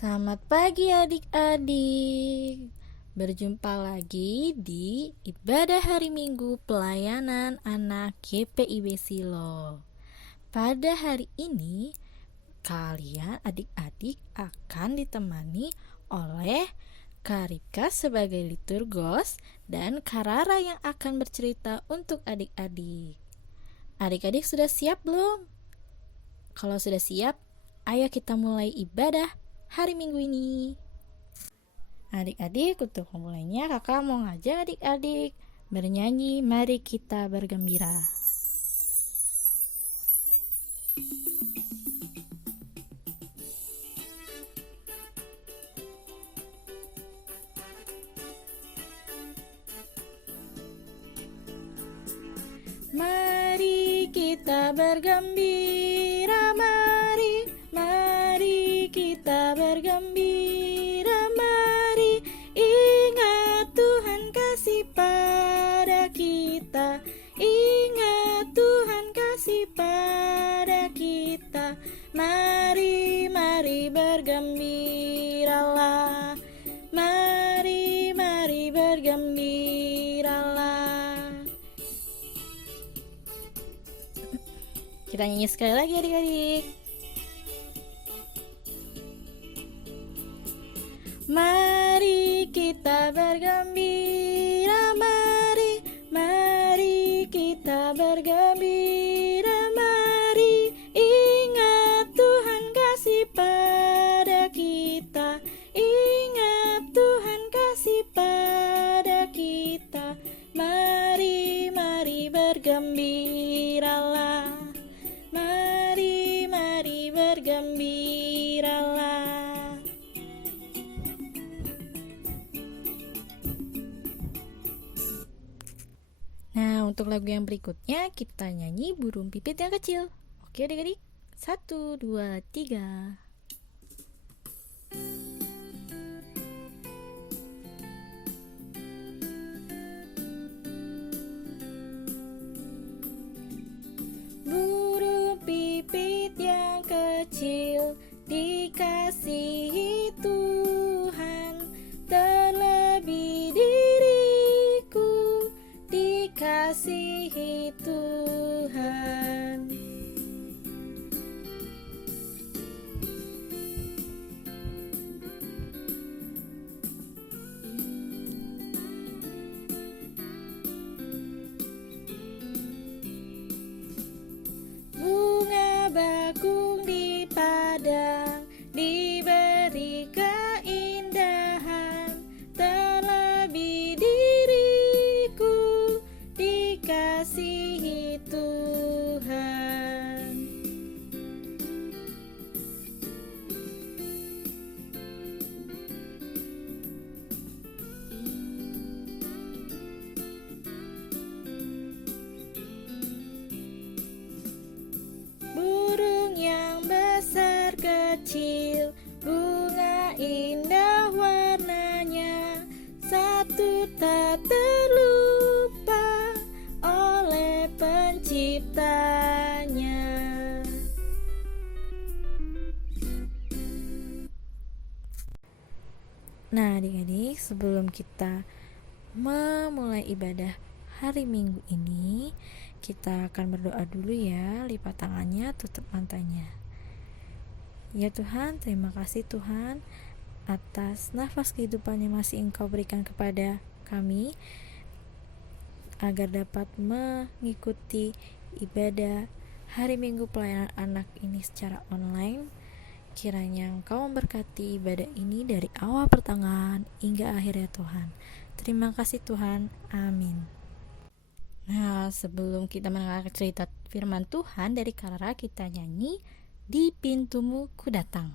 Selamat pagi adik-adik. Berjumpa lagi di Ibadah Hari Minggu Pelayanan Anak GPIB Silo. Pada hari ini, kalian adik-adik akan ditemani oleh Karika sebagai liturgos dan Karara yang akan bercerita untuk adik-adik. Adik-adik sudah siap belum? Kalau sudah siap, ayo kita mulai ibadah hari Minggu ini. Adik-adik, untuk memulainya kakak mau ngajak adik-adik bernyanyi Mari Kita Bergembira. Mari kita bergembira, mari kita bergembira, mari ingat Tuhan kasih pada kita, ingat Tuhan kasih pada kita. Mari bergembiralah, mari bergembiralah. Kita nyanyi sekali lagi adik-adik. Mari kita bergembira, mari kita bergembira, mari ingat Tuhan kasih pada kita, ingat Tuhan kasih pada kita. Mari bergembiralah, mari bergembiralah. Nah, untuk lagu yang berikutnya kita nyanyi Burung Pipit yang Kecil. Oke adik-adik, 1, 2, 3. Burung pipit yang kecil dikasihi Tuhan, terlebih diriku dikasihi Tuhan. Bunga bakung di padang diberi keindahan, terlebih diriku dikasihi Tuhan. Burung yang besar kecil, bunga indah warnanya, satu tak terlupa oleh penciptanya. Nah adik-adik, sebelum kita memulai ibadah hari Minggu ini, kita akan berdoa dulu ya. Lipat tangannya, tutup matanya. Ya Tuhan, terima kasih Tuhan atas nafas kehidupan yang masih Engkau berikan kepada kami, agar dapat mengikuti ibadah hari Minggu pelayanan anak ini secara online. Kiranya Engkau memberkati ibadah ini dari awal pertengahan hingga akhirnya Tuhan. Terima kasih Tuhan, amin. Nah, sebelum kita mendengar cerita firman Tuhan dari Karara, kita nyanyi Di Pintumu Ku Datang.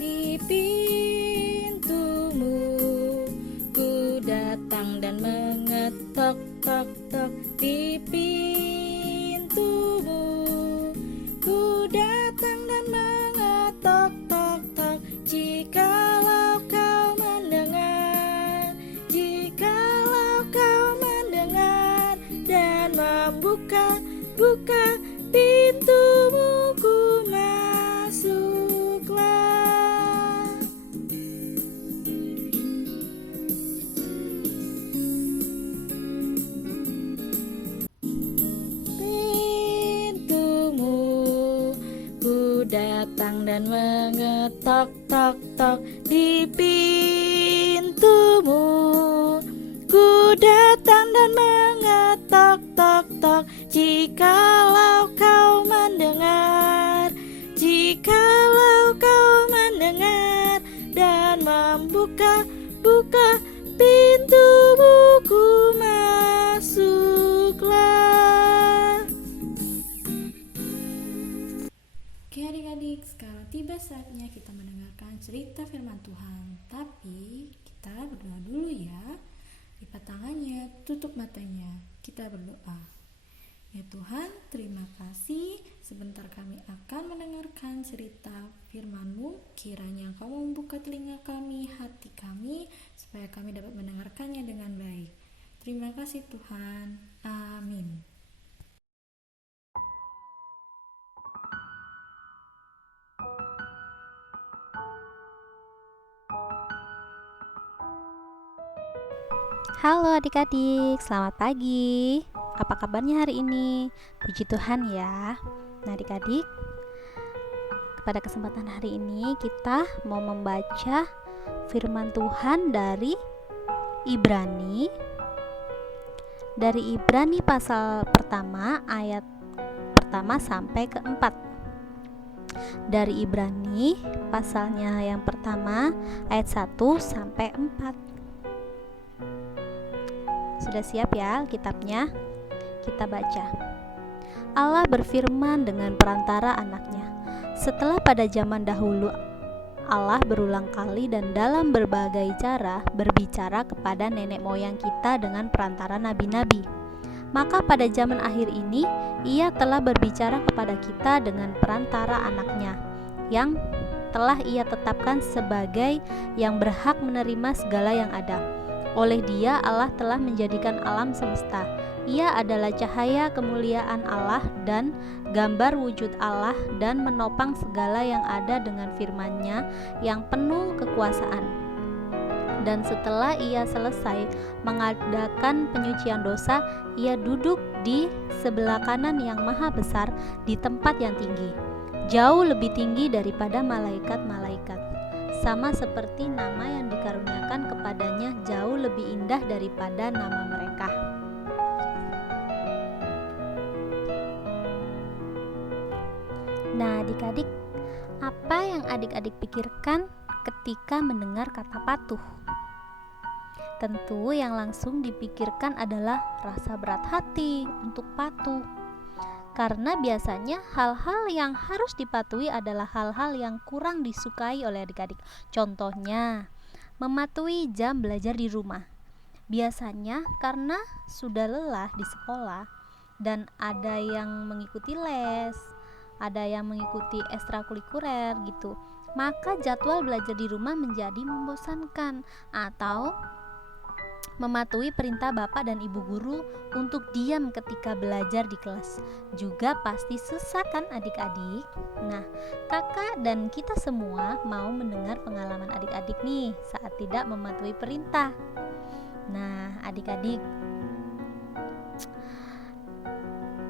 Di pintumu ku datang dan mengetok buka pintumu, ku masuklah. Pintumu, ku datang dan mengetok tok tok di pintumu. Ku datang dan mengetok tok tok, jikalau kau mendengar, jikalau kau mendengar dan buka pintumu, ku masuklah. Oke adik-adik, sekarang tiba saatnya kita mendengarkan cerita firman Tuhan. Tapi kita berdoa dulu ya. Lipat tangannya, tutup matanya. Kita berdoa. Ya Tuhan, terima kasih. Sebentar kami akan mendengarkan cerita firman-Mu. Kiranya Engkau membuka telinga kami, hati kami, supaya kami dapat mendengarkannya dengan baik. Terima kasih Tuhan. Amin. Halo adik-adik, selamat pagi. Apa kabarnya hari ini? Puji Tuhan ya. Nah adik-adik, pada kesempatan hari ini kita mau membaca firman Tuhan dari Ibrani pasal pertama ayat pertama sampai keempat. Dari Ibrani pasalnya yang pertama ayat 1 sampai 4. Sudah siap ya kitabnya? Kita baca. Allah berfirman dengan perantara anaknya. Setelah pada zaman dahulu Allah berulang kali dan dalam berbagai cara berbicara kepada nenek moyang kita dengan perantara nabi-nabi, maka pada zaman akhir ini Ia telah berbicara kepada kita dengan perantara anaknya, yang telah Ia tetapkan sebagai yang berhak menerima segala yang ada. Oleh Dia Allah telah menjadikan alam semesta. Ia adalah cahaya kemuliaan Allah dan gambar wujud Allah, dan menopang segala yang ada dengan firman-Nya yang penuh kekuasaan. Dan setelah Ia selesai mengadakan penyucian dosa, Ia duduk di sebelah kanan yang maha besar di tempat yang tinggi, jauh lebih tinggi daripada malaikat-malaikat, sama seperti nama yang dikaruniakan kepadanya jauh lebih indah daripada nama mereka. Nah adik-adik, apa yang adik-adik pikirkan ketika mendengar kata patuh? Tentu yang langsung dipikirkan adalah rasa berat hati untuk patuh. Karena biasanya hal-hal yang harus dipatuhi adalah hal-hal yang kurang disukai oleh adik-adik. Contohnya, mematuhi jam belajar di rumah. Biasanya karena sudah lelah di sekolah dan ada yang mengikuti les, ada yang mengikuti ekstrakurikuler gitu, maka jadwal belajar di rumah menjadi membosankan. Atau mematuhi perintah bapak dan ibu guru untuk diam ketika belajar di kelas juga pasti susah kan adik-adik? Nah, kakak dan kita semua mau mendengar pengalaman adik-adik nih saat tidak mematuhi perintah. Nah, adik-adik,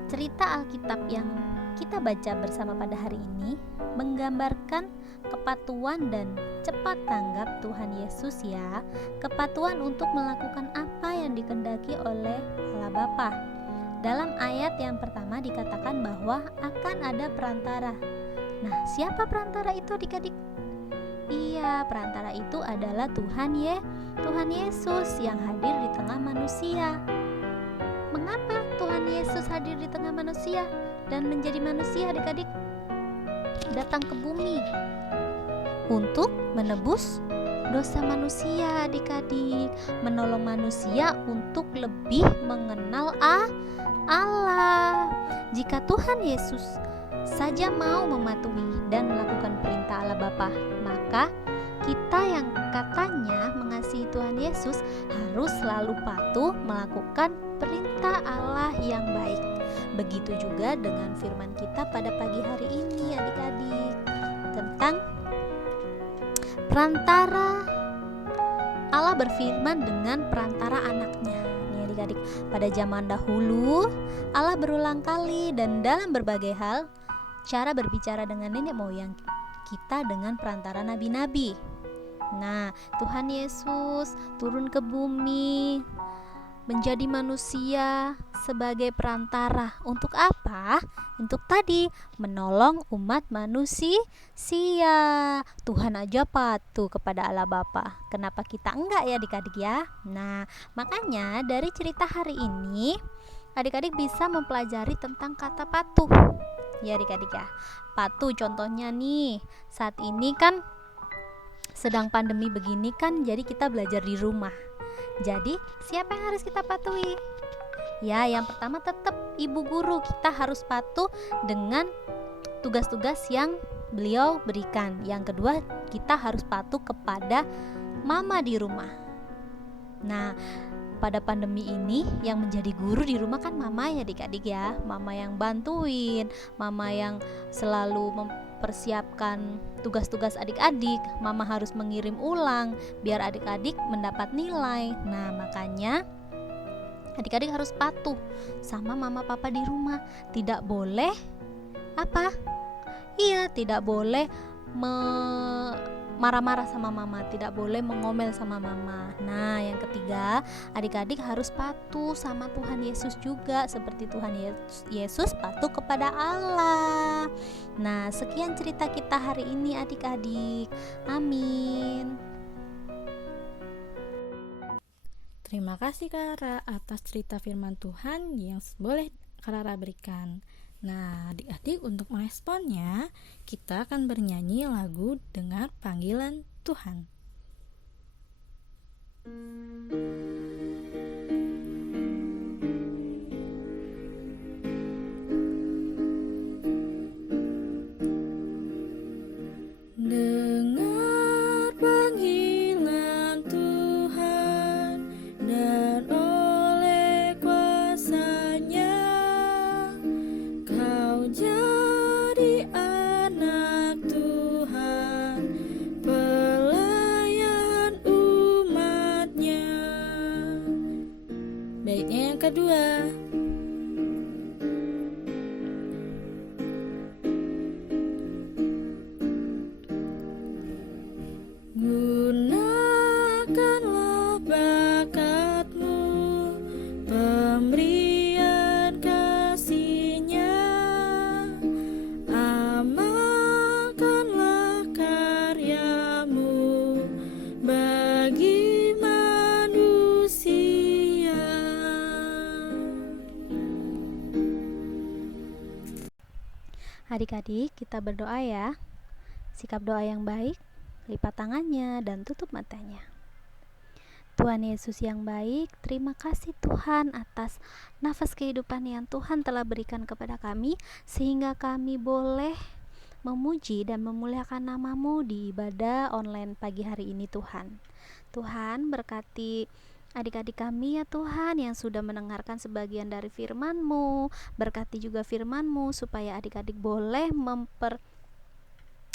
cerita Alkitab yang kita baca bersama pada hari ini menggambarkan kepatuhan dan cepat tanggap Tuhan Yesus ya. Kepatuhan untuk melakukan apa yang dikehendaki oleh Allah Bapa. Dalam ayat yang pertama dikatakan bahwa akan ada perantara. Nah, siapa perantara itu adik-adik? Iya, perantara itu adalah Tuhan Yesus yang hadir di tengah manusia. Mengapa Tuhan Yesus hadir di tengah manusia dan menjadi manusia adik-adik? Datang ke bumi untuk menebus dosa manusia adik-adik, menolong manusia untuk lebih mengenal Allah. Jika Tuhan Yesus saja mau mematuhi dan melakukan perintah Allah Bapa, maka kita yang katanya mengasihi Tuhan Yesus harus selalu patuh melakukan perintah kita Allah yang baik. Begitu juga dengan firman kita pada pagi hari ini adik-adik, tentang perantara. Allah berfirman dengan perantara anaknya. Nih adik-adik, pada zaman dahulu Allah berulang kali dan dalam berbagai hal cara berbicara dengan nenek moyang kita dengan perantara nabi-nabi. Nah, Tuhan Yesus turun ke bumi menjadi manusia sebagai perantara. Untuk apa? Untuk tadi menolong umat manusia. Tuhan aja patuh kepada Allah Bapa. Kenapa kita enggak ya adik-adik ya? Nah, makanya dari cerita hari ini adik-adik bisa mempelajari tentang kata patuh. Ya adik-adik ya. Patuh contohnya nih, saat ini kan sedang pandemi begini kan, jadi kita belajar di rumah. Jadi siapa yang harus kita patuhi? Ya, yang pertama tetap ibu guru. Kita harus patuh dengan tugas-tugas yang beliau berikan. Yang kedua, kita harus patuh kepada mama di rumah. Nah, pada pandemi ini yang menjadi guru di rumah kan mama ya adik-adik ya. Mama yang bantuin, mama yang selalu mempersiapkan tugas-tugas adik-adik. Mama harus mengirim ulang biar adik-adik mendapat nilai. Nah, makanya adik-adik harus patuh sama mama papa di rumah. Tidak boleh apa? Iya, tidak boleh marah-marah sama mama, tidak boleh mengomel sama mama. Nah, yang ketiga, adik-adik harus patuh sama Tuhan Yesus juga, seperti Tuhan Yesus patuh kepada Allah. Nah, sekian cerita kita hari ini adik-adik. Amin. Terima kasih Kara atas cerita firman Tuhan yang boleh Kara berikan. Nah, adik-adik untuk meresponnya, kita akan bernyanyi lagu dengan panggilan Tuhan. Dengar panggilan Tuhan dan oleh kuasa-Nya kau jadi anak Tuhan, pelayan umat-Nya. Baiknya yang kedua. Gunakanlah bakatmu, pemberian kasih-Nya, amalkanlah karyamu bagi manusia. Adik-adik, kita berdoa ya. Sikap doa yang baik, lipat tangannya dan tutup matanya. Tuhan Yesus yang baik, terima kasih Tuhan atas nafas kehidupan yang Tuhan telah berikan kepada kami, sehingga kami boleh memuji dan memuliakan nama-Mu di ibadah online pagi hari ini Tuhan. Tuhan berkati adik-adik kami ya Tuhan yang sudah mendengarkan sebagian dari firman-Mu. Berkati juga firman-Mu supaya adik-adik boleh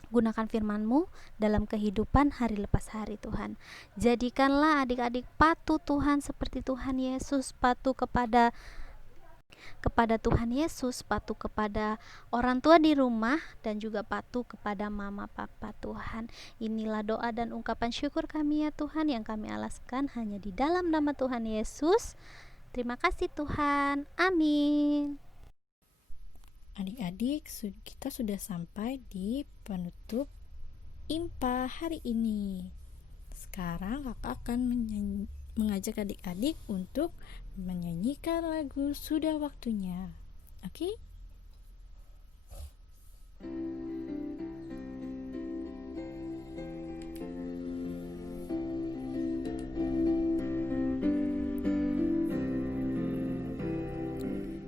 gunakan firman-Mu dalam kehidupan hari lepas hari Tuhan. Jadikanlah adik-adik patuh Tuhan seperti Tuhan Yesus, patuh kepada Tuhan Yesus, patuh kepada orang tua di rumah, dan juga patuh kepada mama papa Tuhan. Inilah doa dan ungkapan syukur kami ya Tuhan yang kami alaskan hanya di dalam nama Tuhan Yesus. Terima kasih Tuhan. Amin. Adik-adik, kita sudah sampai di penutup IMPA hari ini. Sekarang kakak akan mengajak adik-adik untuk menyanyikan lagu Sudah Waktunya. Oke?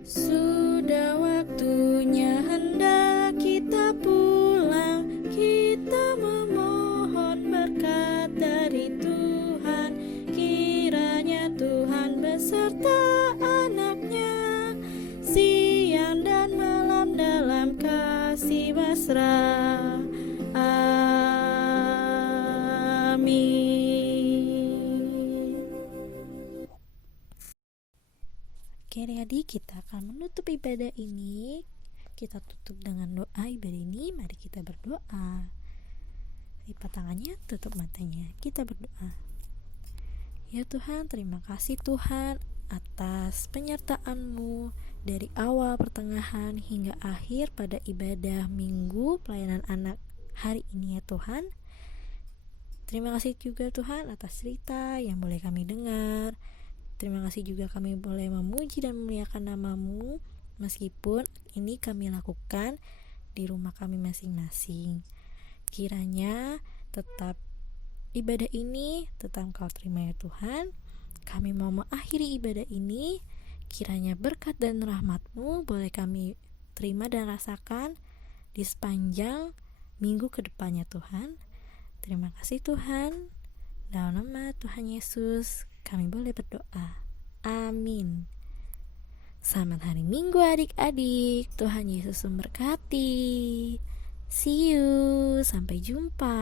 Sudah waktunya hendak kita pulang, kita memohon berkat dari Tuhan. Kiranya Tuhan beserta anak-Nya mesra. Amin. Oke adik, kita akan menutup ibadah ini. Kita tutup dengan doa ibadah ini. Mari kita berdoa. Lipat tangannya, tutup matanya. Kita berdoa. Ya Tuhan, terima kasih Tuhan atas penyertaan-Mu dari awal, pertengahan, hingga akhir pada ibadah minggu pelayanan anak hari ini ya Tuhan. Terima kasih juga Tuhan atas cerita yang boleh kami dengar. Terima kasih juga kami boleh memuji dan memuliakan nama-Mu, meskipun ini kami lakukan di rumah kami masing-masing. Kiranya tetap ibadah ini tetap Kau terima ya Tuhan. Kami mau mengakhiri ibadah ini, kiranya berkat dan rahmat-Mu boleh kami terima dan rasakan di sepanjang minggu ke depannya Tuhan. Terima kasih Tuhan. Dalam nama Tuhan Yesus kami boleh berdoa. Amin. Selamat hari Minggu adik-adik. Tuhan Yesus memberkati. See you. Sampai jumpa.